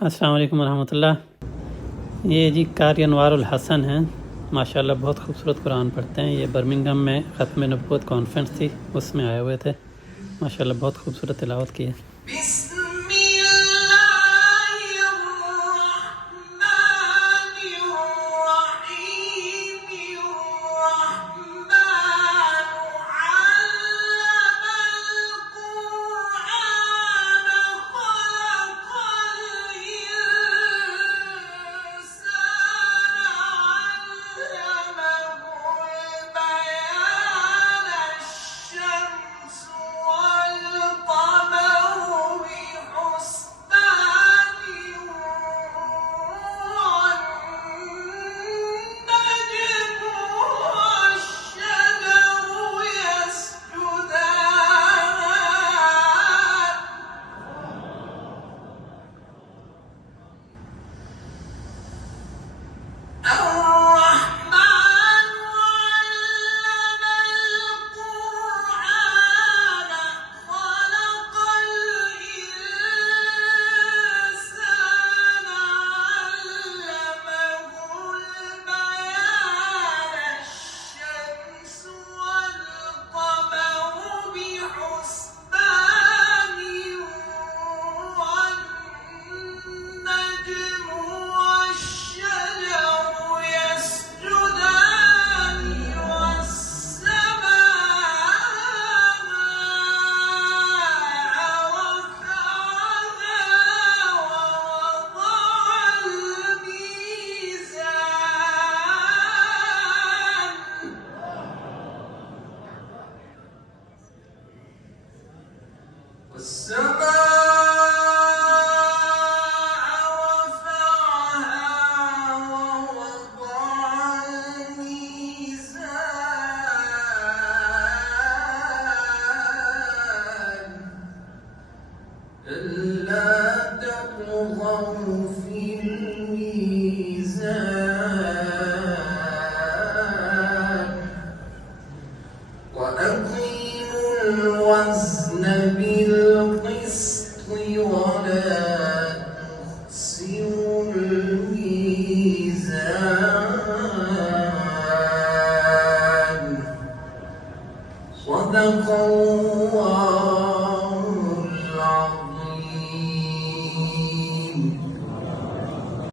अस्सलाम वालेकुम रहमतुल्लाह। ये जी कारी अनवारुल हसन हैं, माशाल्लाह बहुत खूबसूरत कुरान पढ़ते हैं। ये बर्मिंघम में ख़त्म नबूवत कॉन्फ्रेंस थी, उसमें आए हुए थे। माशाल्लाह बहुत खूबसूरत तिलावत की है। الوزن بالقسط ولا تخسروا الميزان. صدق